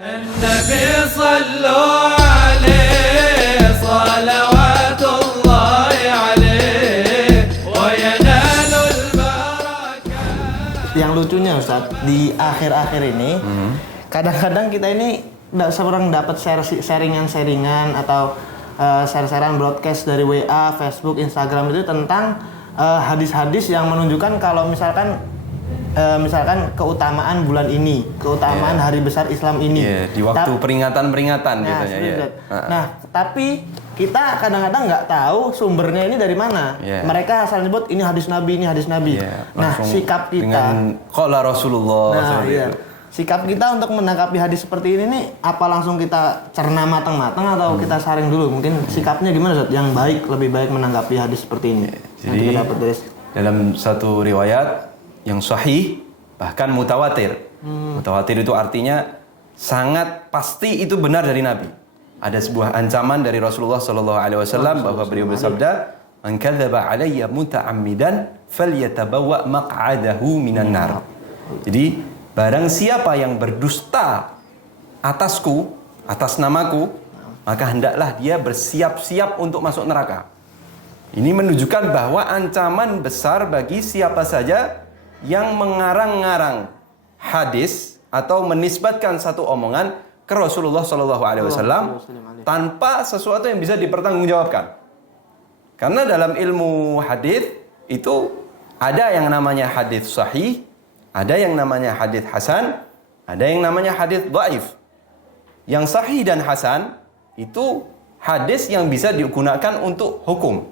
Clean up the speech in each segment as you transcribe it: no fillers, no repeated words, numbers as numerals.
النبي صلوا عليه صلوات الله عليه وينال البركة. Yang lucunya Ustadz, di akhir-akhir ini kadang-kadang kita ini seorang dapat sharingan atau share-sharean broadcast dari WA, Facebook, Instagram itu tentang hadis-hadis yang menunjukkan kalau misalkan keutamaan bulan ini, keutamaan hari besar Islam ini. Di waktu peringatan-peringatan biasanya. Nah, tapi kita kadang-kadang nggak tahu sumbernya ini dari mana. Mereka asal nyebut ini hadis Nabi, ini hadis Nabi. Nah, sikap kita qala Rasulullah. Sikap kita untuk menanggapi hadis seperti ini nih, apa langsung kita cerna matang-matang atau kita saring dulu? Mungkin sikapnya gimana, Ustaz? Yang baik, lebih baik menanggapi hadis seperti ini. Jadi dalam satu riwayat yang sahih, bahkan mutawatir. Mutawatir itu artinya sangat pasti itu benar dari Nabi. Ada sebuah ancaman dari Rasulullah SAW bahwa beliau bersabda, "Man kadzaba alayya muta'ammidan falyatabawwa maq'adahu minan nar." Jadi barang siapa yang berdusta atasku, atas namaku, maka hendaklah dia bersiap-siap untuk masuk neraka. Ini menunjukkan bahwa ancaman besar bagi siapa saja yang mengarang-ngarang hadis atau menisbatkan satu omongan ke Rasulullah SAW tanpa sesuatu yang bisa dipertanggungjawabkan. Karena dalam ilmu hadis itu ada yang namanya hadis sahih, ada yang namanya hadis hasan, ada yang namanya hadis dhaif. Yang sahih dan hasan itu hadis yang bisa digunakan untuk hukum.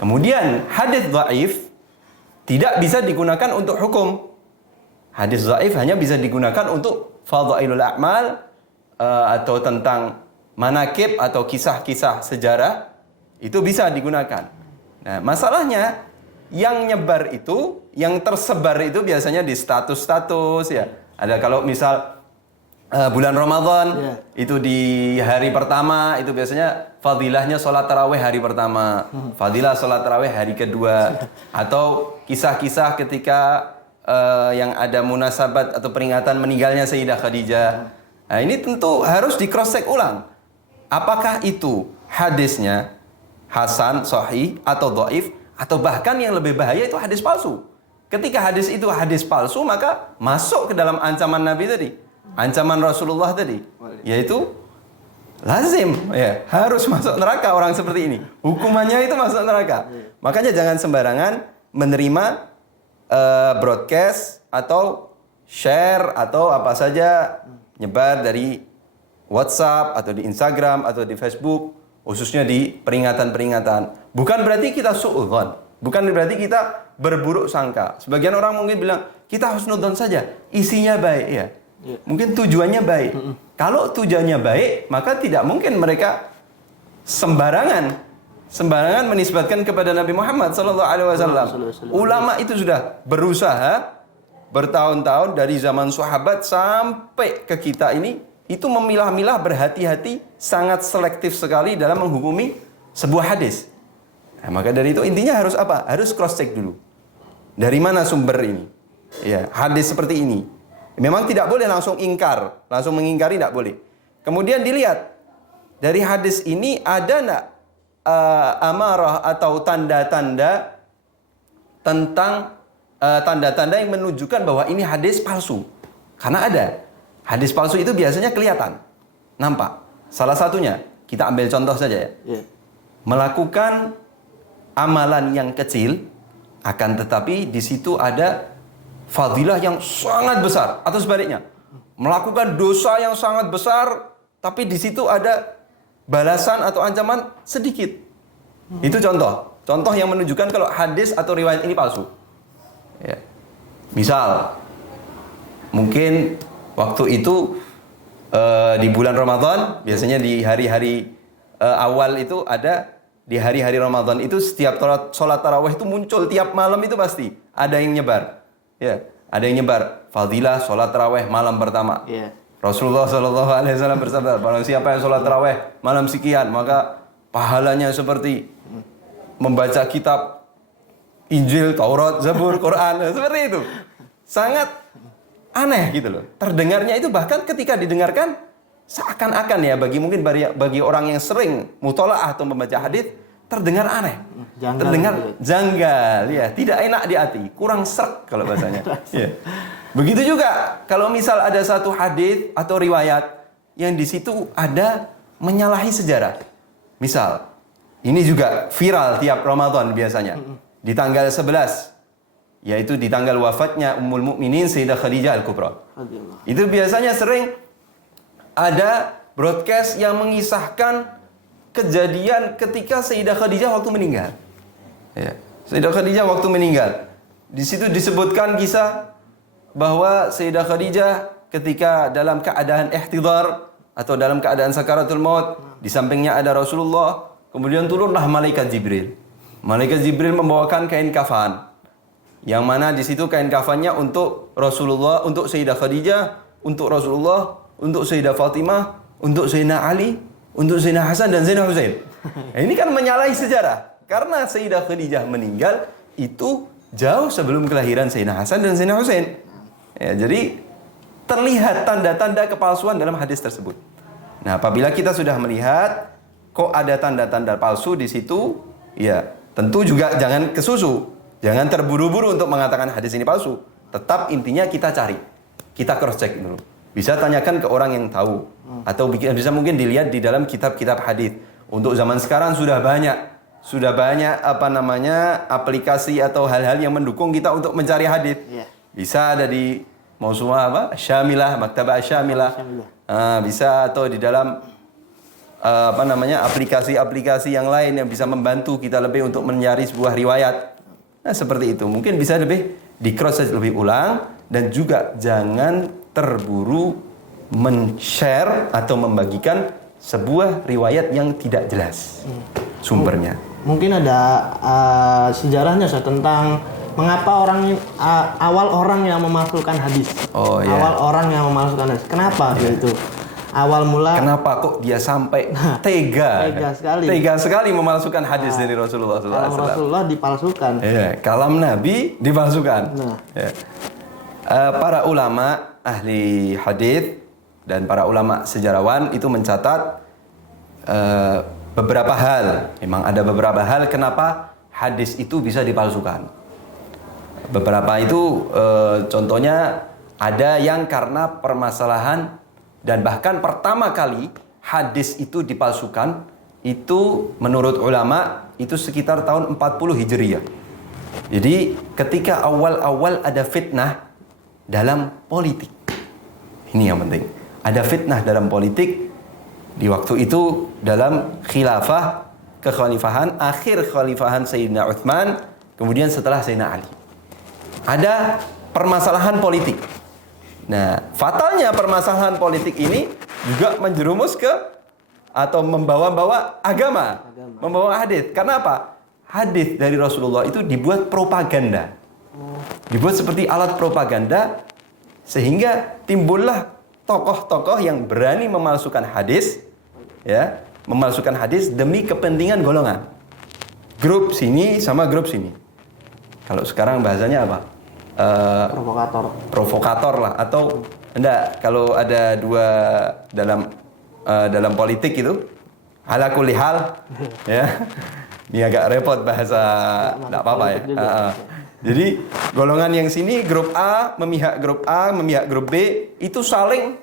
Kemudian hadis dhaif tidak bisa digunakan untuk hukum. Hadis dhaif hanya bisa digunakan untuk fadhailul a'mal atau tentang manakib atau kisah-kisah sejarah, itu bisa digunakan. Nah, masalahnya yang nyebar itu, yang tersebar itu biasanya di status-status ya. Ada kalau misal bulan Ramadan itu di hari pertama itu biasanya fadilahnya sholat tarawih hari pertama, fadilah sholat tarawih hari kedua, atau kisah-kisah ketika yang ada munasabat atau peringatan meninggalnya Sayyidah Khadijah. Nah, ini tentu harus di cross check ulang. Apakah itu hadisnya hasan, sahih atau dhaif, atau bahkan yang lebih bahaya itu hadis palsu. Ketika hadis itu hadis palsu, maka masuk ke dalam ancaman Nabi tadi, ancaman Rasulullah tadi, yaitu lazim ya, harus masuk neraka orang seperti ini. Hukumannya itu masuk neraka. Makanya jangan sembarangan menerima broadcast atau share atau apa saja nyebar dari WhatsApp atau di Instagram atau di Facebook, khususnya di peringatan-peringatan. Bukan berarti kita su'udzon, bukan berarti kita berburuk sangka. Sebagian orang mungkin bilang kita husnudzon saja, isinya baik ya. Mungkin tujuannya baik. Kalau tujuannya baik, maka tidak mungkin mereka sembarangan menisbatkan kepada Nabi Muhammad SAW. Ulama itu sudah berusaha bertahun-tahun dari zaman sahabat sampai ke kita ini, itu memilah-milah, berhati-hati, sangat selektif sekali dalam menghukumi sebuah hadis. Nah, maka dari itu intinya harus apa? Harus cross check dulu. Dari mana sumber ini? Ya, hadis seperti ini. Memang tidak boleh langsung ingkar, langsung mengingkari tidak boleh. Kemudian dilihat dari hadis ini ada enggak amarah atau tanda-tanda tentang tanda-tanda yang menunjukkan bahwa ini hadis palsu. Karena ada. Hadis palsu itu biasanya kelihatan, nampak. Salah satunya, kita ambil contoh saja ya. Melakukan amalan yang kecil, akan tetapi di situ ada fadilah yang sangat besar. Atau sebaliknya, melakukan dosa yang sangat besar, tapi di situ ada balasan atau ancaman sedikit. Itu contoh. Contoh yang menunjukkan kalau hadis atau riwayat ini palsu. Ya. Misal, mungkin waktu itu di bulan Ramadan, biasanya di hari-hari awal itu ada, di hari-hari Ramadan itu setiap sholat tarawih itu muncul tiap malam itu pasti ada yang nyebar. Ya, ada yang nyebar fadilah sholat tarawih malam pertama. Rasulullah SAW bersabda, barang siapa yang sholat tarawih malam sekian, maka pahalanya seperti membaca kitab Injil, Taurat, Zabur, Quran, seperti itu. Sangat aneh gitu loh. Terdengarnya itu bahkan ketika didengarkan seakan-akan ya bagi orang yang sering mutolaah atau membaca hadis terdengar aneh. Janggal terdengar gitu. janggal ya, tidak enak di hati, kurang srek kalau bahasanya. Ya. Begitu juga kalau misal ada satu hadis atau riwayat yang di situ ada menyalahi sejarah. Misal, ini juga viral tiap Ramadan biasanya. Di tanggal 11 yaitu di tanggal wafatnya Ummul Mukminin Sayyidah Khadijah Al-Kubra. Itu biasanya sering ada broadcast yang mengisahkan kejadian ketika Sayyidah Khadijah waktu meninggal. Ya. Sayyidah Khadijah waktu meninggal. Di situ disebutkan kisah bahwa Sayyidah Khadijah ketika dalam keadaan ihtidar atau dalam keadaan sakaratul maut, di sampingnya ada Rasulullah, kemudian turunlah malaikat Jibril. Malaikat Jibril membawakan kain kafan. Yang mana di situ kain kafannya untuk Rasulullah, untuk Sayyidah Khadijah, untuk Rasulullah, untuk Sayyidah Fatimah, untuk Sayyidina Ali, untuk Sayyidina Hasan dan Sayyidina Husain. Nah, ini kan menyalahi sejarah. Karena Sayyidah Khadijah meninggal itu jauh sebelum kelahiran Sayyidina Hasan dan Sayyidina Husain. Ya, jadi terlihat tanda-tanda kepalsuan dalam hadis tersebut. Nah, apabila kita sudah melihat kok ada tanda-tanda palsu di situ, ya tentu juga jangan kesusu. Jangan terburu-buru untuk mengatakan hadis ini palsu. Tetap intinya kita cari. Kita cross check dulu. Bisa tanyakan ke orang yang tahu. Atau bisa mungkin dilihat di dalam kitab-kitab hadis. Untuk zaman sekarang sudah banyak aplikasi atau hal-hal yang mendukung kita untuk mencari hadis. Bisa ada di Mausu'ah Syamilah, Maktabah Syamilah. Bisa atau di dalam aplikasi-aplikasi yang lain yang bisa membantu kita lebih untuk mencari sebuah riwayat. Nah, seperti itu. Mungkin bisa lebih di-cross lebih ulang dan juga jangan terburu men-share atau membagikan sebuah riwayat yang tidak jelas sumbernya. Mungkin ada sejarahnya tentang mengapa awal orang yang memalsukan hadis. Awal orang yang memalsukan hadis. Kenapa gitu? Awal mula kenapa kok dia sampai tega sekali memalsukan hadis dari Rasulullah SAW. Kalam Rasulullah dipalsukan. Ya, kalam Nabi dipalsukan. Nah. Ya. Para ulama ahli hadis dan para ulama sejarawan itu mencatat beberapa hal. Memang ada beberapa hal kenapa hadis itu bisa dipalsukan. Beberapa itu contohnya ada yang karena permasalahan. Dan bahkan pertama kali hadis itu dipalsukan itu menurut ulama itu sekitar tahun 40 Hijriah. Jadi ketika awal-awal ada fitnah dalam politik. Ini yang penting. Ada fitnah dalam politik di waktu itu dalam khilafah kekhalifahan akhir khalifahan Sayyidina Utsman kemudian setelah Sayyidina Ali. Ada permasalahan politik. Nah, fatalnya permasalahan politik ini juga menjerumus ke atau membawa agama, membawa hadis. Karena apa? Hadis dari Rasulullah itu dibuat propaganda. Dibuat seperti alat propaganda sehingga timbullah tokoh-tokoh yang berani memalsukan hadis, ya, memalsukan hadis demi kepentingan golongan. Grup sini sama grup sini. Kalau sekarang bahasanya apa? Provokator lah atau enggak kalau ada dua dalam politik itu ala kulli hal ya ini agak repot bahasa enggak apa-apa ya. Jadi golongan yang sini grup A memihak grup B itu saling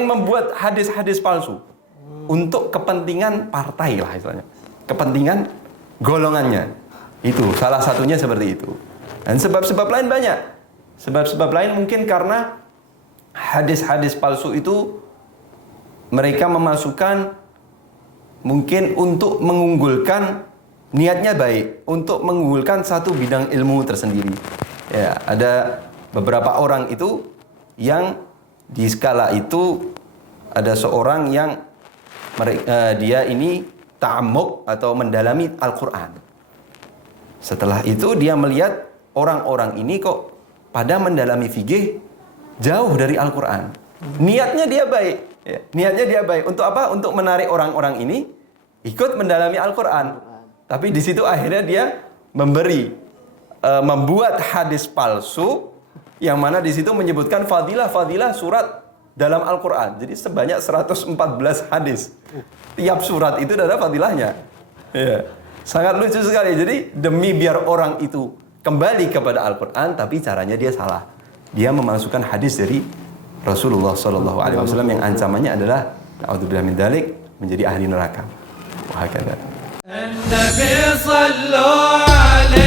membuat hadis-hadis palsu untuk kepentingan partai lah istilahnya, kepentingan golongannya. Itu salah satunya seperti itu. Dan sebab-sebab lain banyak. Sebab-sebab lain mungkin karena hadis-hadis palsu itu mereka memasukkan mungkin untuk mengunggulkan, niatnya baik, untuk mengunggulkan satu bidang ilmu tersendiri. Ya, ada beberapa orang itu yang di skala itu ada seorang yang dia ini ta'ammuk atau mendalami Al-Quran. Setelah itu dia melihat orang-orang ini kok pada mendalami fikih jauh dari Al-Quran. Niatnya dia baik. Ya, niatnya dia baik. Untuk apa? Untuk menarik orang-orang ini ikut mendalami Al-Quran. Tapi di situ akhirnya dia membuat hadis palsu yang mana di situ menyebutkan fadilah-fadilah surat dalam Al-Quran. Jadi sebanyak 114 hadis. Tiap surat itu ada fadilahnya. Ya. Sangat lucu sekali. Jadi demi biar orang itu kembali kepada Al-Quran, tapi caranya dia salah. Dia memasukkan hadis dari Rasulullah SAW yang ancamannya adalah na'udzubillah min dzalik, menjadi ahli neraka. Wahakadha. النبي صلوا عليه